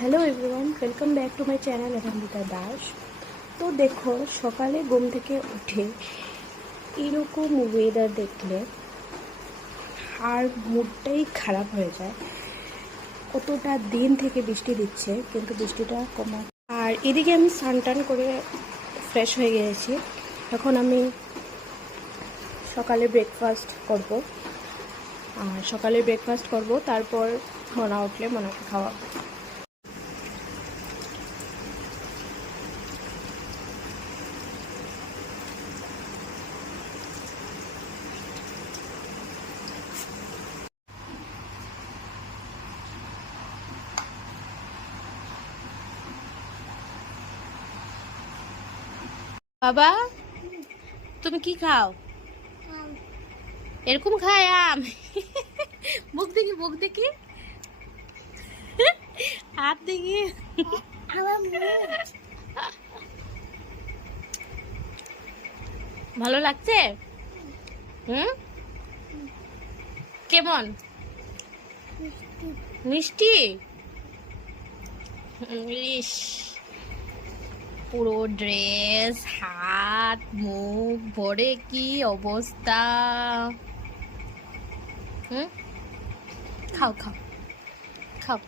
Hello everyone, welcome back to my channel Amrita Das. তো দেখো, সকালে ঘুম থেকে উঠে এরকম ওয়েদার দেখলে আর মুডটাই খারাপ হয়ে যায়। কতটা দিন থেকে বৃষ্টি দিচ্ছে, কিন্তু বৃষ্টিটা কমা। আর এদিকে আমি স্নান টান করে ফ্রেশ হয়ে গিয়েছি। এখন আমি সকালে ব্রেকফাস্ট করব। তারপর মনা উঠলে মনাকে খাওয়াবো। বাবা, তুমি কি খাও? এরকম খায় আম? মুখ দেখি, মুখ দেখি, হাত দেখি। ভালো লাগছে? হুম, কেমন? মিষ্টি? ইস, পুরো ড্রেস, হাত মুখ ভরে কি অবস্থা। হুম, খাও খাও খাও।